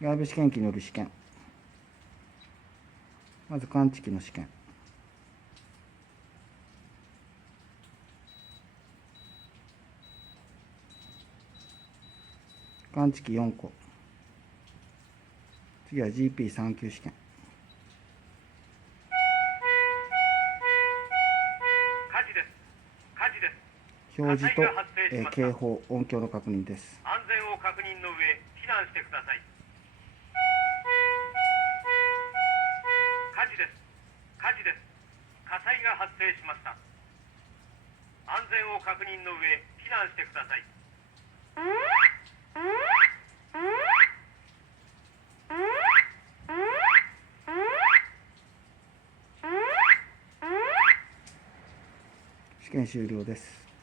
外部試験機による試験。まず感知器の試験。感知器4個。次は GP3 級試験。表示と、警報、音響の確認です。安全を確認の上、避難してください。火事です。火事です。火災が発生しました。安全を確認の上、避難してください。試験終了です。